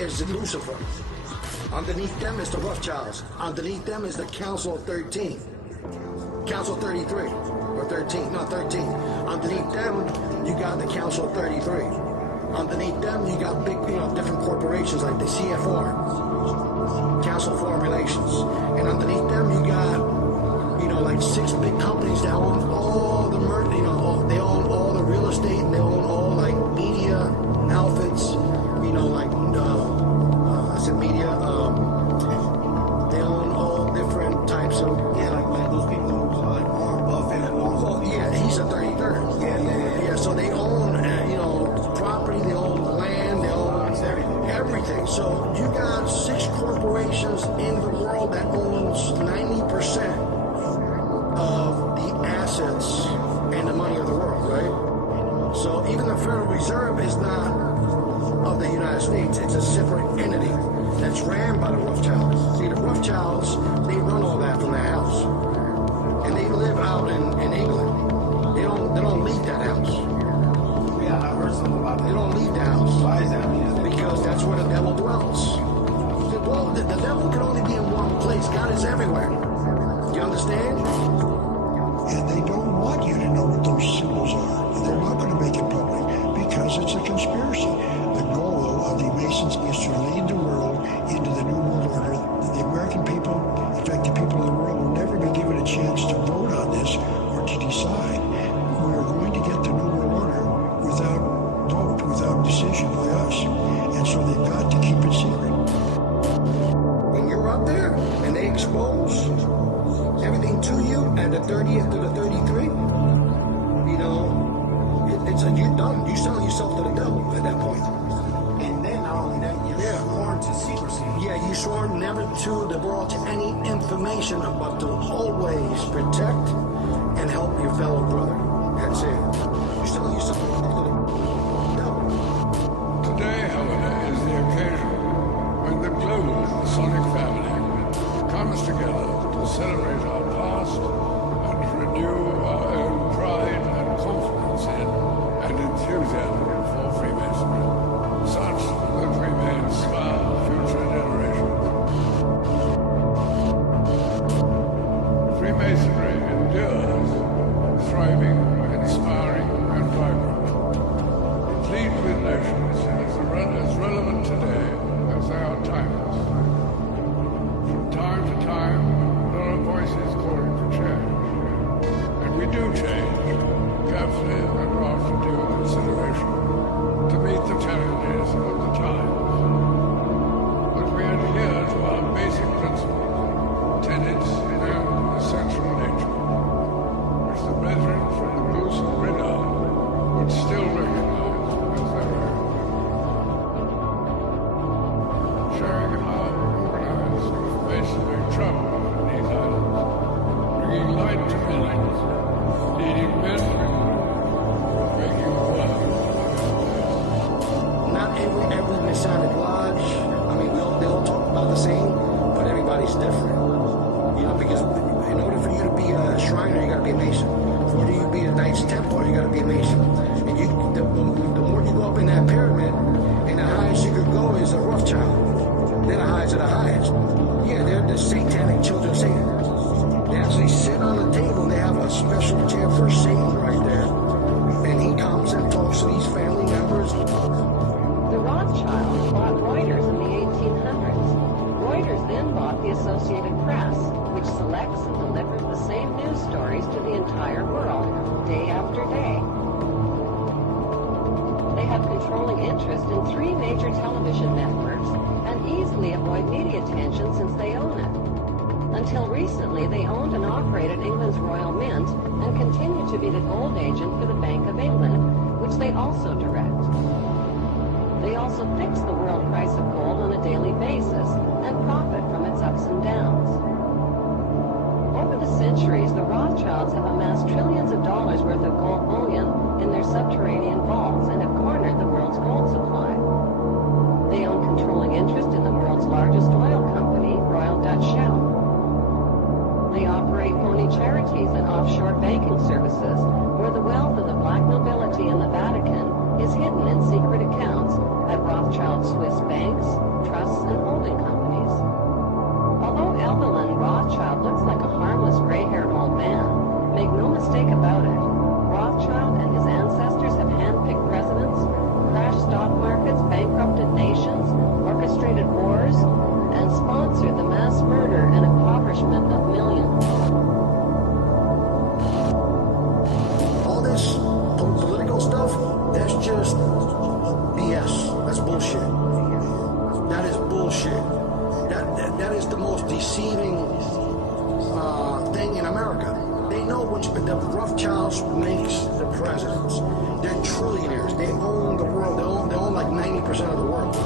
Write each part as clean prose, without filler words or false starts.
is Lucifer. Underneath them is the Rothschilds. Underneath them is the Council of 13. Council 33. Or 13. No, 13. Underneath them, you got the Council of 33. Underneath them, you got big, different corporations like the CFR, Council of Foreign Relations. And underneath them, you got, like 6 big companies that own all the they own all the real estate, and they own all like media outfits, media. They own all different types of like those people who like Warren Buffett and all. Oh yeah, he's a 33rd. Yeah. So they own property, they own land, they own everything. So you got 6 corporations in the world that owns 90% of the assets and the money of the world, right? So even the Federal Reserve is not of the United States. It's a separate entity that's ran by the Rothschilds. See, the Rothschilds, they run all that from their house. And they live out in England. They don't leave that house. Yeah, I heard something about that. They don't leave the house. Why is that? Because that's where the devil dwells. The devil can only be in one place. God is everywhere. You understand? And they don't want you to know what those symbols are. They're not going to make it public because it's a conspiracy. The goal of the Masons is to lead the world into the New World Order. The American people, in fact, the people of the world will never be given a chance to vote on this or to decide. We are going to get the New World Order without vote, without decision by us. And so they've got to keep it secret. When you're up there and they expose everything to you at the 30th to the 33, you're done. You sell yourself to the devil at that point. And then not only that, you're sworn to secrecy. Yeah, you swore never to divulge any information, but to always protect and help your fellow brother. That's it. You sell yourself to the devil. Today, however, is the occasion when the global Masonic family comes together to celebrate our past and renew our own pride and confidence in and enthusiasm for Freemasonry, such that we may inspire future generations. Freemasonry endures, thriving, inspiring, and vibrant. Complete with nations as relevant today as they are timeless. From time to time, there are voices calling for change. And we do change, carefully and after due consideration, to meet the challenges of the times. But we adhere to our basic principles, tenets, and essential nature, which the brethren from the Goose and Gridiron would still recognize as their own. Showing how organized Masonry travels in these islands, bringing light to millions, leading men and women, making the world. Not every Masonic lodge, they all talk about the same, but everybody's different. Because in order for you to be a Shriner, you got to be a Mason. For you to be a Knights Templar, you got to be a Mason. And the more you go up in that pyramid, and the highest you could go is a Rothschild. They're the highest of the highest. Yeah, they're the satanic children of Satan. They actually sit on the table. They have a special chair for Satan right there. And he comes and talks to these family members. The Rothschilds bought Reuters in the 1800s. Reuters then bought the Associated Press, which selects and delivers the same news stories to the entire world, day after day. They have controlling interest in 3 major television networks and easily avoid media attention since they own it. Until recently, they owned and operated England's Royal Mint and continue to be the gold agent for the Bank of England, which they also direct. They also fix the world price of gold on a daily basis and profit from its ups and downs. Over the centuries, the Rothschilds have amassed trillions of dollars worth of gold bullion in their subterranean vaults and have cornered the world's gold supply. They own controlling interest in the world's largest oil company, Royal Dutch Shell. They operate phony charities and offshore banking services where the wealth of the black nobility in the Vatican is hidden in secret accounts at Rothschild Swiss banks, deceiving thing in America. They know which the Rothschilds makes the presidents. They're trillionaires. They own the world. They own like 90% of the world.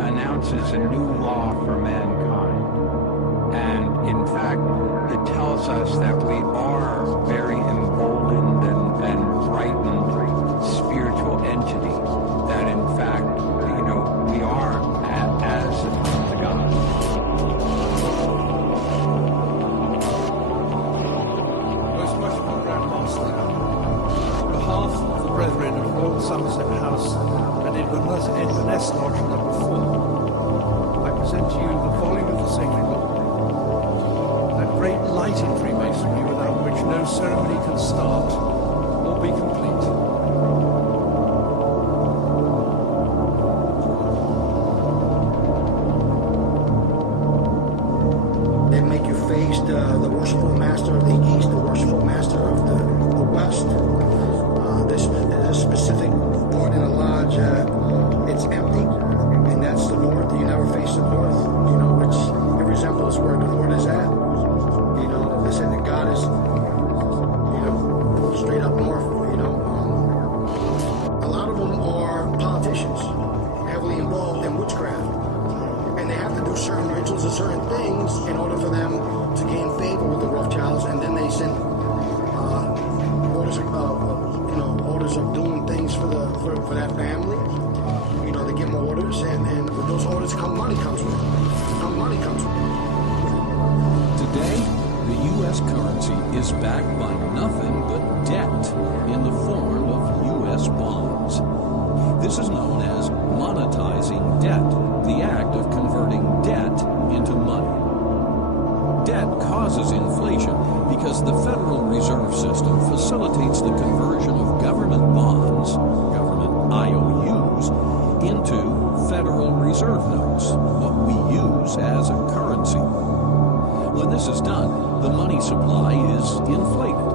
Announces a new law for mankind, and in fact it tells us that we are very emboldened and frightened spiritual entities, that in fact, you know, we are as the gods. Most merciful Grand Master, on behalf of the brethren of Royal Somerset House and Inverness Lodge number 4, I present to you the volume of the Sacred Law, that great light in Freemasonry without which no ceremony can start or be complete. They make you face the worshipful master of the East, the worshipful master of the West. There's a specific part in the lodge, it's empty, and that's the north. You never face the north, you know, which it resembles where the Lord is at. You know, they said that God is straight up north, you know. A lot of them are politicians, heavily involved in witchcraft. And they have to do certain rituals and certain things in order for them to gain favor with the Rothschilds, and then they send orders of doing things for that family. You know, they give them orders, and with those orders money comes with it. Money comes with it. Today, the U.S. currency is backed by nothing but debt in the form of U.S. bonds. This is known as monetizing debt, the act of converting debt into money. Debt causes inflation because the Federal Reserve System facilitates the conversion of government bonds, government IOUs, into Federal Reserve notes, what we use as a currency. When this is done, the money supply is inflated.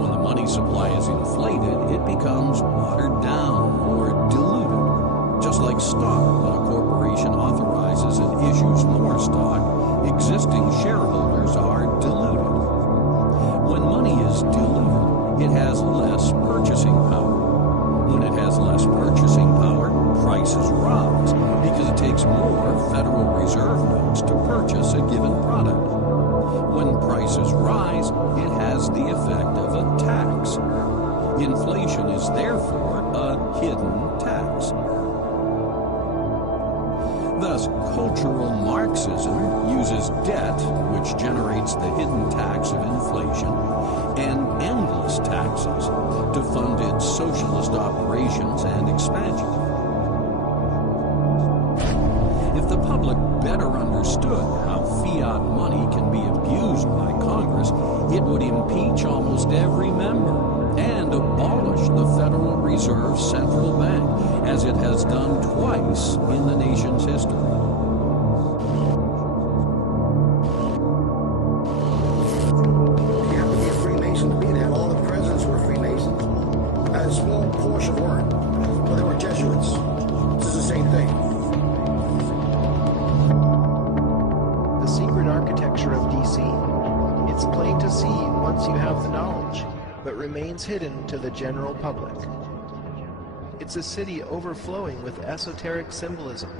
When the money supply is inflated, it becomes watered down or diluted. Just like stock, when a corporation authorizes and issues more stock, existing shareholders are diluted. When money is diluted, it has less purchasing power. When it has less purchasing power, prices rise because it takes more Federal Reserve notes to purchase a given product. When prices rise, it has the effect of a tax. Inflation is therefore a hidden tax. Thus, cultural Marxism uses debt, which generates the hidden tax of inflation, and endless taxes to fund its socialist operations and expansion. If the public better understood how fiat money can be abused by Congress, it would impeach almost every member and abolish the Federal Reserve Central Bank, as it has done twice in the nation's history. You have to be a Freemason to be there. All the presidents were Freemasons. A small portion weren't, but they were Jesuits. This is the same thing. The secret architecture of DC. It's plain to see once you have the knowledge, but remains hidden to the general public. It's a city overflowing with esoteric symbolism.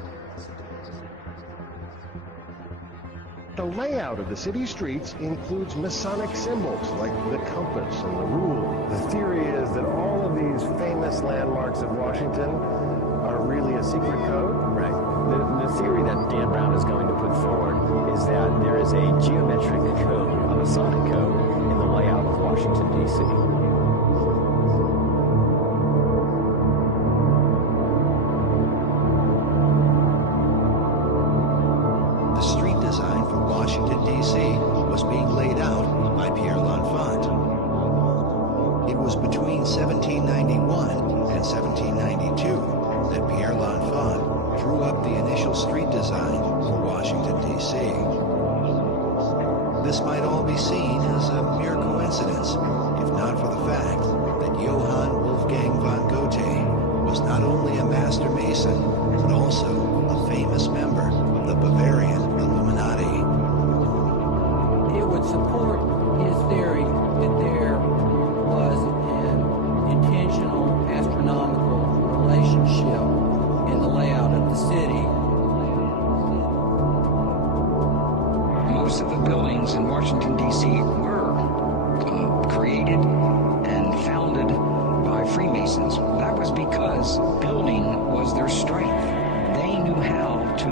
The layout of the city streets includes Masonic symbols like the compass and the rule. The theory is that all of these famous landmarks of Washington are really a secret code. Right. The theory that Dan Brown is going to put forward is that there is a geometric code, a Masonic code, in the layout of Washington, D.C. was being laid out by Pierre L'Enfant. It was between 1791 and 1792 that Pierre L'Enfant drew up the initial street design for Washington, D.C. This might all be seen as a mere coincidence, if not for the fact that Johann Wolfgang von Goethe was not only a master mason, but also a famous member of the Bavarian Illuminati. It would support his theory that there was an intentional astronomical relationship in the layout of the city. Most of the buildings in Washington, D.C. were created and founded by Freemasons. That was because building was their strength. They knew how to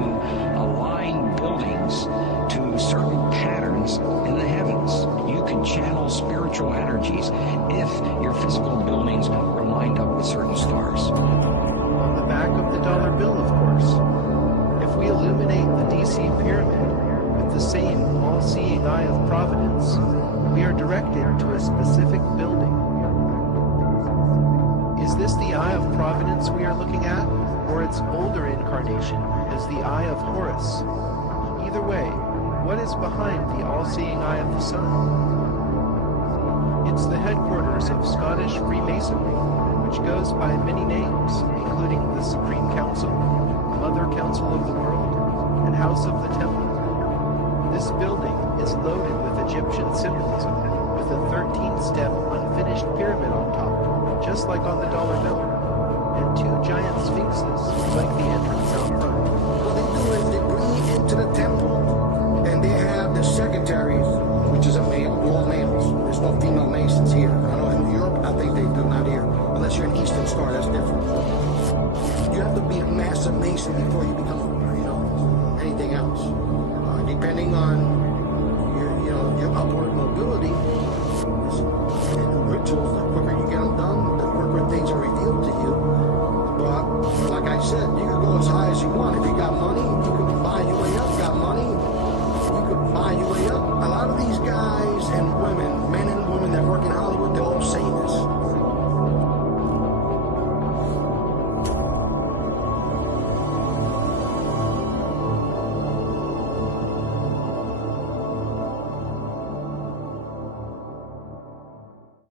align buildings to certain patterns in the heavens. You could channel spiritual energies if your physical buildings were lined up with certain stars. On the back of the dollar bill, of course. If we illuminate the DC pyramid with the same all-seeing eye of providence, we are directed to a specific building. Is this the eye of providence we are looking at, or its older incarnation as the eye of Horus? Either way, what is behind the all-seeing eye of the sun? It's the headquarters of Scottish Freemasonry, which goes by many names, including the Supreme Council, Mother Council of the World, and House of the Temple. This building is loaded with Egyptian symbolism, with a 13-step unfinished pyramid on top, just like on the dollar bill, and two giant sphinxes, like the entrance out front. What they do is they bring you into the temple, and they have the secretaries, which is a male, all males. There's no female masons here. I know in Europe, I think they do, not here. Unless you're an Eastern Star, that's different. You have to be a master mason before you become, anything else. Depending on your upward mobility, rituals, the quicker you get them done, the quicker things are revealed to you. But like I said, you